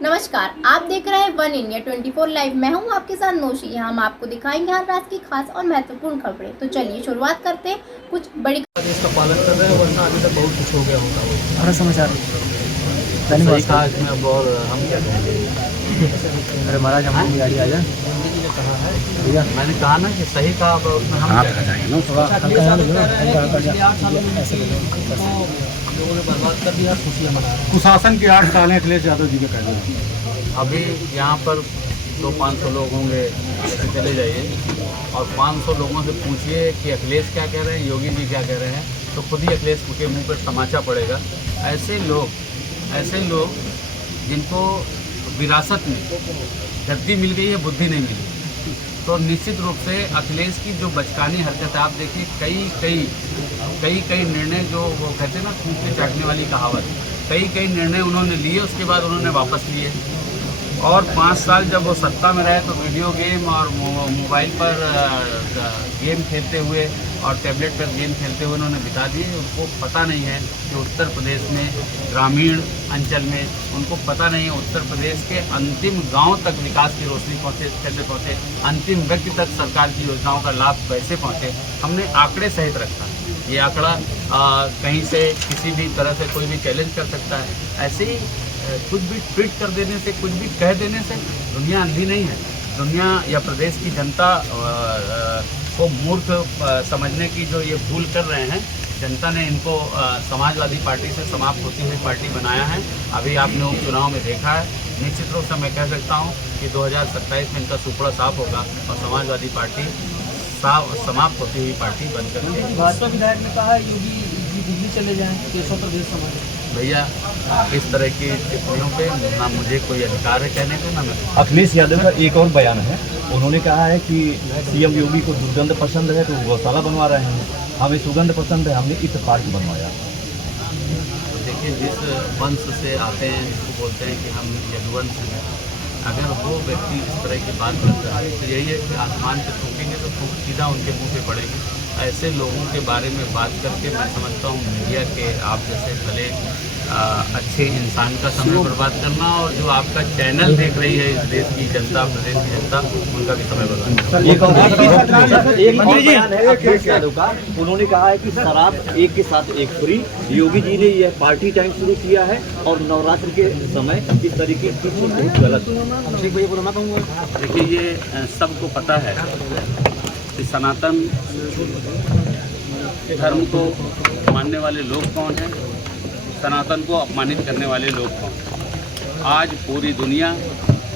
नमस्कार, आप देख रहे हैं वन इंडिया 24 लाइव। मैं हूं आपके साथ नौशी। यहाँ हम आपको दिखाएंगे हर रात की खास और महत्वपूर्ण खबरें। तो चलिए शुरुआत करते हैं कुछ बड़ी इसका पालन कर रहे हैं, वरना अभी तक बहुत कुछ हो गया होगा। हर समाचार सही कहा इसमें, अब और हम क्या कहेंगे। अरे महाराज हमारी गाड़ी आ जाए। ठीक है, मैंने कहा ना कि सही कहा, अब उसमें हम क्या कहेंगे। ना थोड़ा ऐसे लोगों ने बर्बाद कर दिया, खुशियाँ मना रहे हैं। कुशासन के 8 साल हैं अखिलेश यादव जी के कहने। अभी यहाँ पर 200-500 लोग होंगे, ऐसे चले जाइए और 500 लोगों से पूछिए कि अखिलेश क्या कह रहे हैं, योगी जी क्या कह रहे हैं, तो खुद ही अखिलेश के मुंह पर तमाचा पड़ेगा। ऐसे लोग जिनको विरासत में गद्दी मिल गई है, बुद्धि नहीं मिली, तो निश्चित रूप से अखिलेश की जो बचकानी हरकत है, आप देखिए कई निर्णय जो वो कहते हैं ना, खूंटे चाटने वाली कहावत, कई निर्णय उन्होंने लिए, उसके बाद उन्होंने वापस लिए। और 5 साल जब वो सत्ता में रहे तो वीडियो गेम और मोबाइल पर गेम खेलते हुए और टैबलेट पर गेम खेलते हुए उन्होंने बिता दिए। उनको पता नहीं है कि उत्तर प्रदेश में ग्रामीण अंचल में, उनको पता नहीं है उत्तर प्रदेश के अंतिम गांव तक विकास की रोशनी कैसे पहुँचे, अंतिम व्यक्ति तक सरकार की योजनाओं का लाभ कैसे पहुँचे। हमने आंकड़े सहित रखा। ये आंकड़ा कहीं से किसी भी तरह से कोई भी चैलेंज कर सकता है। ऐसे ही कुछ भी ट्वीट कर देने से, कुछ भी कह देने से दुनिया अंधी नहीं है। दुनिया या प्रदेश की जनता को मूर्ख समझने की जो ये भूल कर रहे हैं, जनता ने इनको समाजवादी पार्टी से समाप्त होती हुई पार्टी बनाया है। अभी आपने उपचुनाव में देखा है। निश्चित रूप से मैं कह सकता हूँ कि 2027 में इनका सुपड़ा साफ होगा और समाजवादी पार्टी समाप्त होती हुई पार्टी बन करके। भाजपा विधायक ने कहा योगी जी दिल्ली चले जाएं, केशव प्रदेश समाज। भैया, इस तरह की टिप्पणियों पे ना मुझे कोई अधिकार है कहने का, ना मैं। अखिलेश यादव का एक और बयान है। उन्होंने कहा है कि सीएम योगी को दुर्गंध पसंद है तो गौशाला बनवा रहे हैं, हमें सुगंध पसंद है, हमने इत्र पार्क बनवाया। तो देखिए, जिस वंश से आते हैं, जिसको बोलते हैं कि हम यदुवंश हैं, अगर वो व्यक्ति इस तरह की बात करता है तो यही है कि आसमान पे थूकेंगे तो थूक सीधा उनके मुंह पे पड़ेगी। ऐसे लोगों के बारे में बात करके मैं समझता हूँ मीडिया के आप जैसे भले अच्छे इंसान का समय बर्बाद करना, और जो आपका चैनल देख रही है इस देश की जनता, प्रदेश की जनता, उनका भी समय बर्बाद करना। एक और बयान है अखिलेश यादव का। उन्होंने कहा है कि शराब एक के साथ एक फ्री। योगी जी ने यह पार्टी टाइम शुरू किया है और नवरात्र के समय इस तरीके की चीज बहुत गलत है। देखिए, ये सबको पता है कि सनातन धर्म को मानने वाले लोग कौन हैं, सनातन को अपमानित करने वाले लोग कौन हैं। आज पूरी दुनिया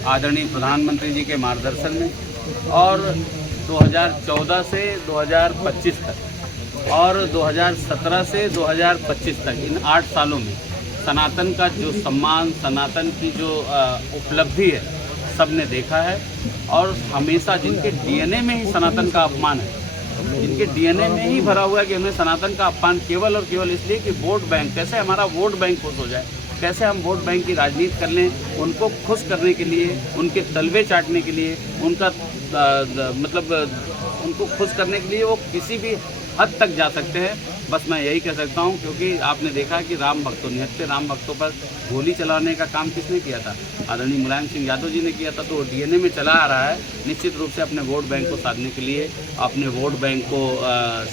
आदरणीय प्रधानमंत्री जी के मार्गदर्शन में और 2014 से 2025 तक और 2017 से 2025 तक, इन 8 सालों में सनातन का जो सम्मान, सनातन की जो उपलब्धि है, सबने देखा है। और हमेशा जिनके डीएनए में ही सनातन का अपमान है, जिनके डीएनए में ही भरा हुआ है कि हमें सनातन का अपमान केवल और केवल इसलिए कि वोट बैंक, कैसे हमारा वोट बैंक खुश हो जाए, कैसे हम वोट बैंक की राजनीति कर लें, उनको खुश करने के लिए, उनके तलवे चाटने के लिए, उनका मतलब उनको खुश करने के लिए वो किसी भी हद तक जा सकते हैं। बस मैं यही कह सकता हूं, क्योंकि आपने देखा कि राम भक्तों, निहत्थे राम भक्तों पर गोली चलाने का काम किसने किया था? आदरणीय मुलायम सिंह यादव जी ने किया था। तो डीएनए में चला आ रहा है। निश्चित रूप से अपने वोट बैंक को साधने के लिए, अपने वोट बैंक को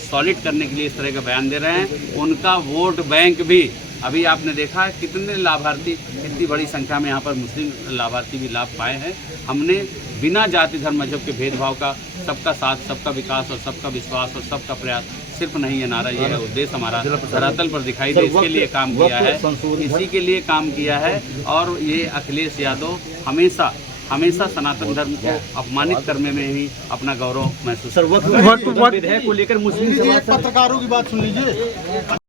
सॉलिड करने के लिए इस तरह का बयान दे रहे हैं। उनका वोट बैंक भी अभी आपने देखा है कितने लाभार्थी, कितनी बड़ी संख्या में यहाँ पर मुस्लिम लाभार्थी भी लाभ पाए हैं। हमने बिना जाति धर्म मजहब के भेदभाव का, सबका साथ, सबका विकास और सबका विश्वास और सबका प्रयास, सिर्फ नहीं ये नारा, ये है उद्देश्य हमारा धरातल पर दिखाई दे, इसके लिए काम किया है, इसी के लिए काम किया है। और ये अखिलेश यादव हमेशा सनातन धर्म को अपमानित करने में ही अपना गौरव महसूस विधेयक को लेकर मुस्लिम पत्रकारों की बात सुन लीजिए।